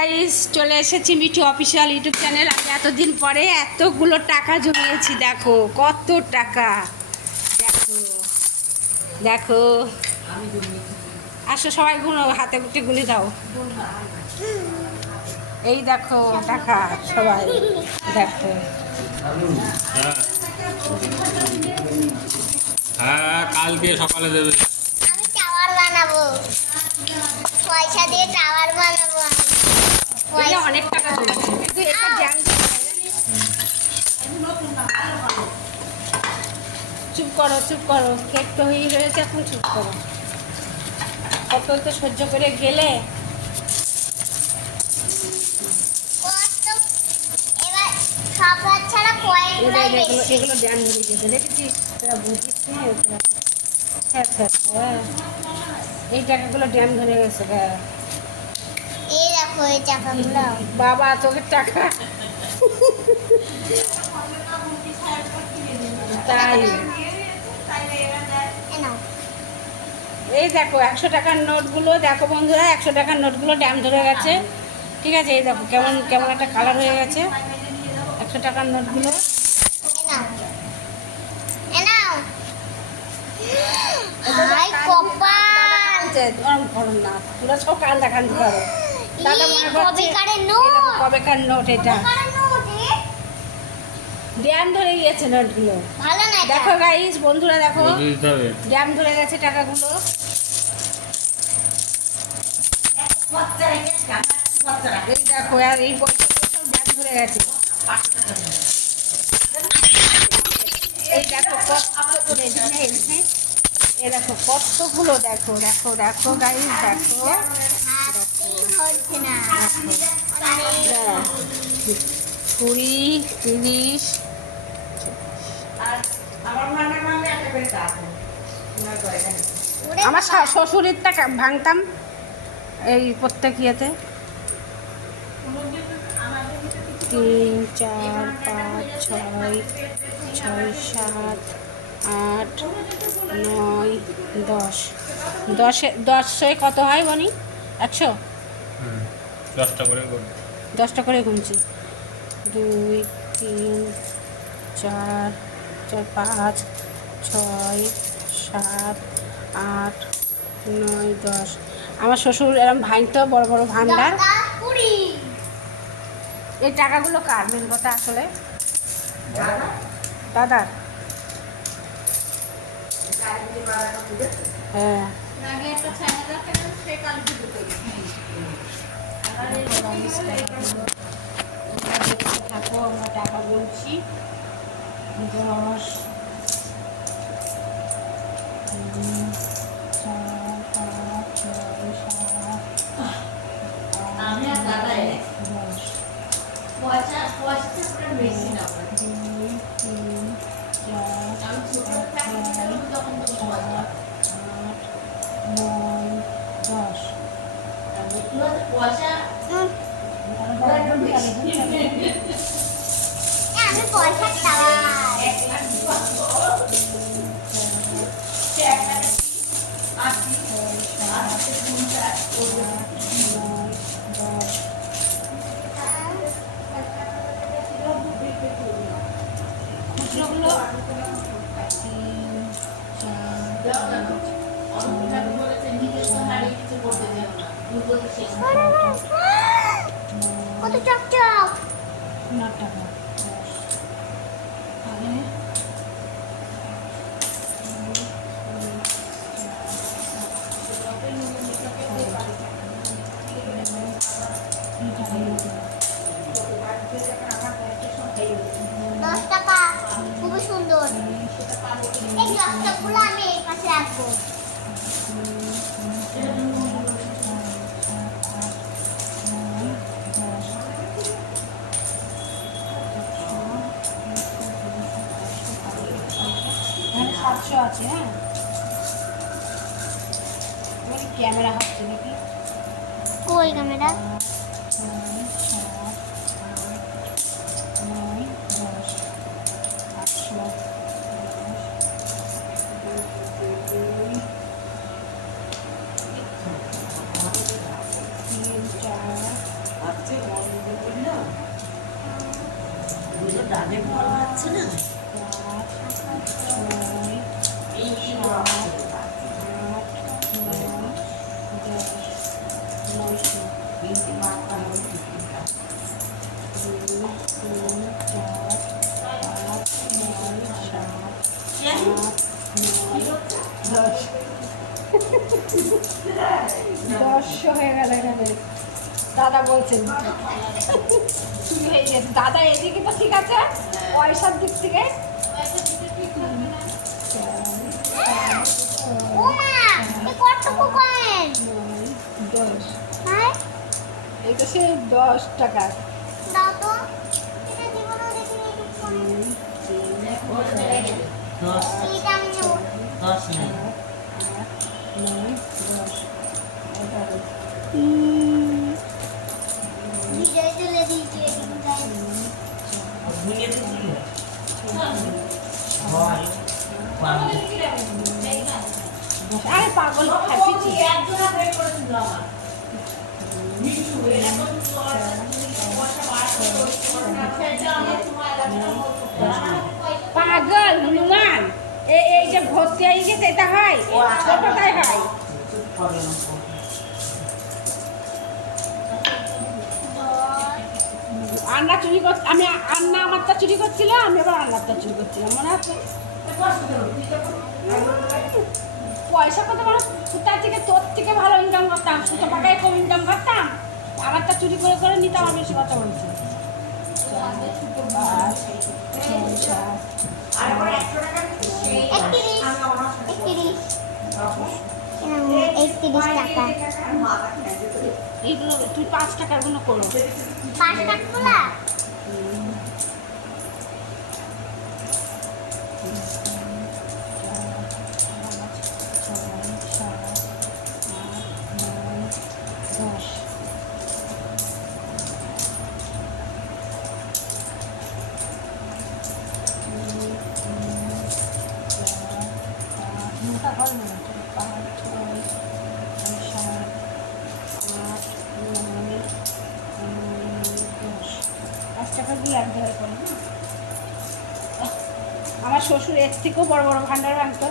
Guys, চলে এসেছি Mithu official YouTube channel. আমি এতদিন পরে এতগুলো টাকা জমিয়েছি। দেখো কত টাকা, দেখো দেখো। আসো সবাই গুনো, হাতে গুটি গুলি দাও। এই দেখো টাকা সবাই, দেখো। হ্যাঁ, কালকে সকালে দেবে। আমি টাওয়ার বানাবো, পয়সা দিয়ে টাওয়ার বানাবো। এটা অনেক টাকা জমেছে, কিন্তু এটা জ্ঞান। চুপ করো চুপ করো, কেক তো হয়ে রয়েছে, এখন চুপ করো। কত তো সহ্য করে গেলে। কত এবার সব বাচ্চারা কয়েকগুলাই বেশি। এগুলো জ্ঞান ধরে গেছে, দেখেছিস? তোরা বুঝিস না। হ্যাঁ হ্যাঁ হ্যাঁ, এই টাকাগুলো ড্যাম ধরে গেছে। হ্যাঁ এই দেখো এই টাকাগুলো। বাবা, তোকে টাকা তাই। এই নাও। এই দেখো 100 টাকার নোটগুলো, দেখো বন্ধুরা, 100 টাকার নোটগুলো ড্যাম ধরে গেছে। ঠিক আছে, এই দেখো কেমন কেমন একটা কালার হয়ে গেছে 100 টাকার নোটগুলো। এই নাও, এই নাও। হাই কপাল, ওরম করো না, তোরা সব কান দেখান করো। দাদা মনে করছে কবেকারের নোট। কবেকার নোট, এটা কবেকারের নোট এ? ড্যাম ধরে গিয়েছে নোটগুলো। ভালো না এটা। দেখো গাইস, বন্ধুরা দেখো, রোদে দিতে হবে। ড্যাম ধরে গেছে টাকাগুলো। এই দেখো, আর এই পয়সাগুলো সব ড্যাম ধরে গেছে। এই দেখো কত, এই দেখো কতগুলো, দেখো দেখো দেখো গাইস, দেখো হাতেই হচ্ছে না। 20, 30। ওরে আমার শ্বশুরের টাকা ভাঙতাম এই প্রত্যেক ইয়েতে। 3, 4, 5, 6, 7, 8, 9, 10। 10 কত হয় বনি? 100। 10টা করে করবে। 10টা করে গুনছি। 2, 3, 4, 5, 6, 7, 8, 9, 10। আমার শ্বশুর এরম ভাঙতো, বড় বড় ভান্ডার। দাদা কুড়ি। এই টাকাগুলো কার মেন কথা আসলে? দাদার। হ্যাঁ, থাকো, আমরা টাকা বলছি। 10, 3, 4, 5, 6, 7, 8, 10। 2, 3, 4, 9, 10। আমি পয়সা টাওয়ার। খুচরোগুলো কত চকচক। 9 টাকা। তাহলে দশ টাকা খুবই সুন্দর। এই 10 টাকাগুলো আমি এই পাশে রাখবো। এখানে 700 আছে। হ্যাঁ, ক্যামেরা হচ্ছে নাকি? কই ক্যামেরা? 9, 10, 800, 10, 2, 3, 4, দশশো হয়ে গেল এখানে দাদা বলছেন চুরি হয়ে গেছে দাদা এদিকে তো ঠিক আছে পয়সার দিক থেকে ও মা এ কতটুকু কয়েন 10 হ্যাঁ এটা সে 10 টাকা দাও তো এটা জীবনে দেখিনি এইটা আমি নেব 9 বিজয় তুলে দিয়েছি আরে পাগল খাচ্ছি পাগল হনুমান এই যে ভর্তি হয়ে গেছে এটা হয় ছোটটাই হয় আন্না চুরি কর আমি আন্না আমারটা চুরি করছিল আমি আবার আন্নারটা চুরি করছিলাম মনে আছে পয়সা কত মানে কোথার থেকে তোর থেকে ভালো ইনকাম করতাম সুতো টাকায় কম ইনকাম করতাম আমারটা চুরি করে করে নিতাম আর বেশি কথা বলছি টাকা এইগুলো তুই 5 টাকার গুলো করো 5 টাকা আমার শ্বশুর এর থেকেও বড় বড় ভান্ডার ভাঙতো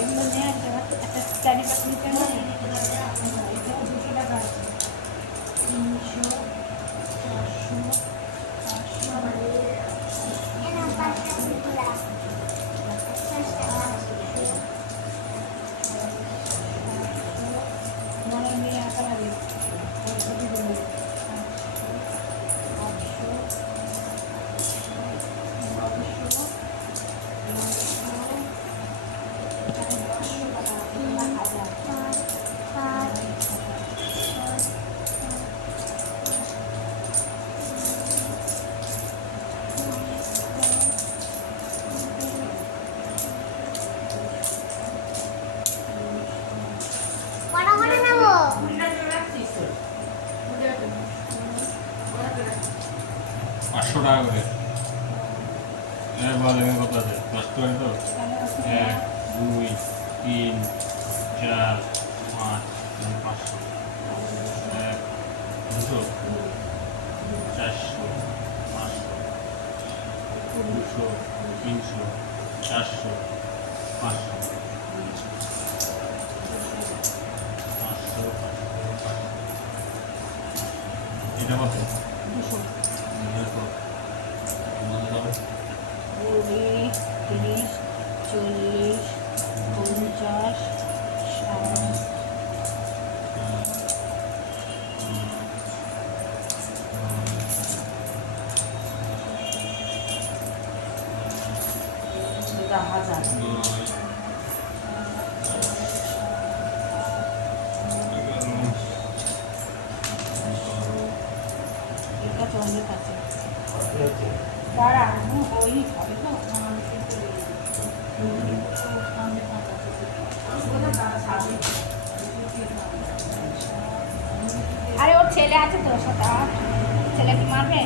এগুলো নিয়ে আসবে একটা চারি পাঁচ লিটার এটা 200 টাকা আছে 300 মনে নিয়ে আসা লাগে কটা করে নেবো 500 টাকা করে বল এখানে কত আছে 10 টাকা তো 1 2 3 4 5 500 1 200 400 500 200 300 400 500 এটা কত 200 20 30 40 50 60 এটা চলে আছে দাঁড়া ওই খাবে তো আরে ওর ছেলে আছে তো সাথে আর ছেলে কি মারবে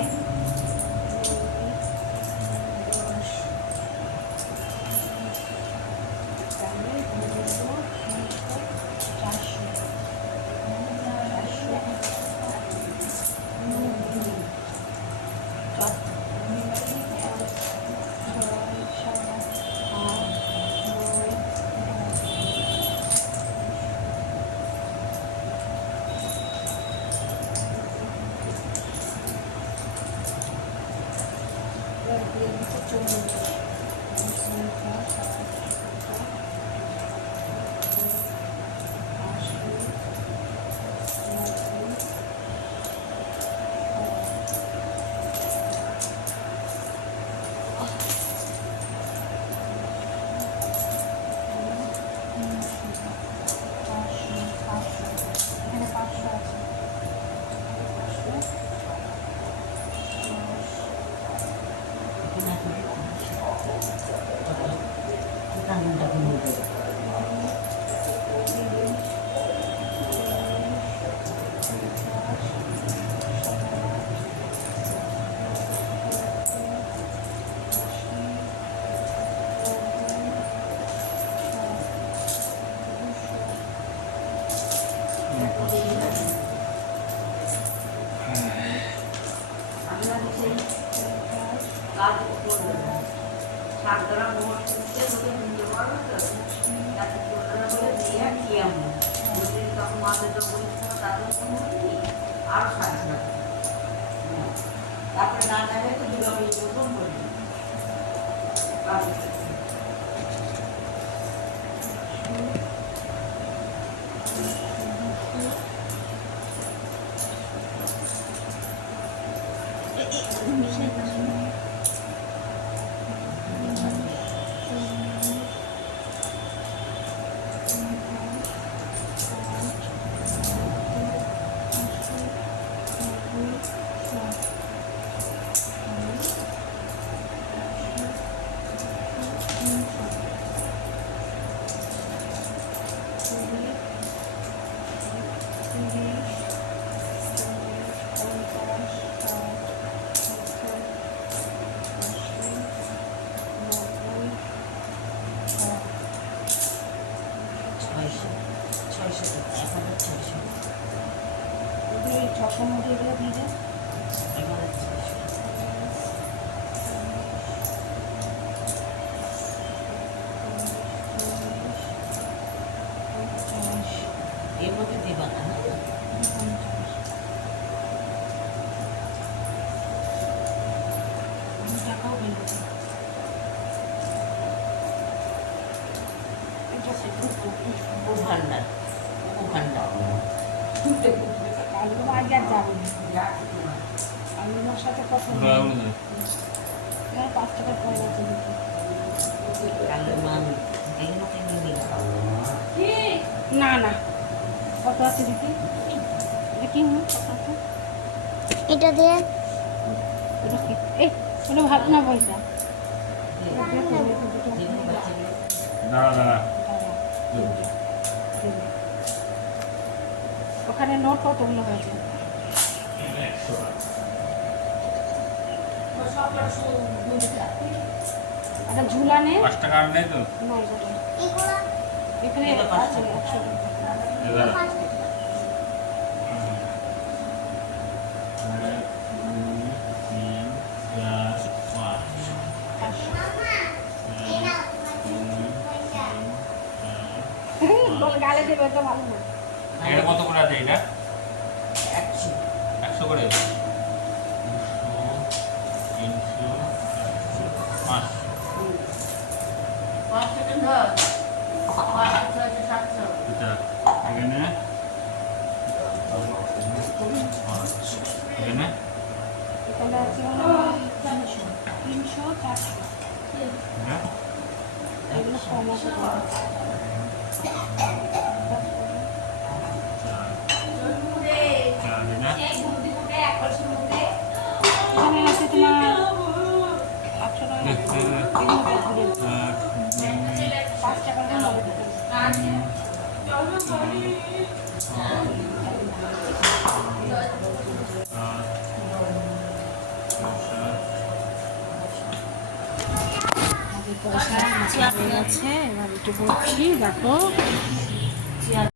তারপরে না যাবে তো দুর্গা পুজো করবো ছশোর মধ্যে এগুলো দিয়ে দেয় এর মধ্যে দেবা না টাকাও বেরোবে খুব ভান্ডার খুব ভান্ডার কালকে আজ আর যাবে না আমি ওনার সাথে কথা বলি 5 টাকা পয়সা দিতে না না কত আছে দিদি এটা কি কত আছে এটা দিয়ে এটা কি এই কোনো ভালো না পয়সা দাঁড়া দাঁড়া ওখানে নোট কতগুলো হয়েছে 100 টাকা একটা ঝুলা নে 5 টাকা আর নেই তো না এটা এগুলো এখানে এটা আছে 5 100 টাকা এবার পাঁচ গালে দেবে তো ভালো না এটা কত করে আছে এটা 100 100 করে 200 300 500 5 সেকেন্ড ধর 500 600 এটা এখানে এখানে এখানে আছে 300 400 হ্যাঁ চার না এখানে আছে তোমার 800 টাকা। আট, দুই, 5 টাকা করে হবে। পয়সা হয়ে গেছে, এবার একটু বলছি দেখো।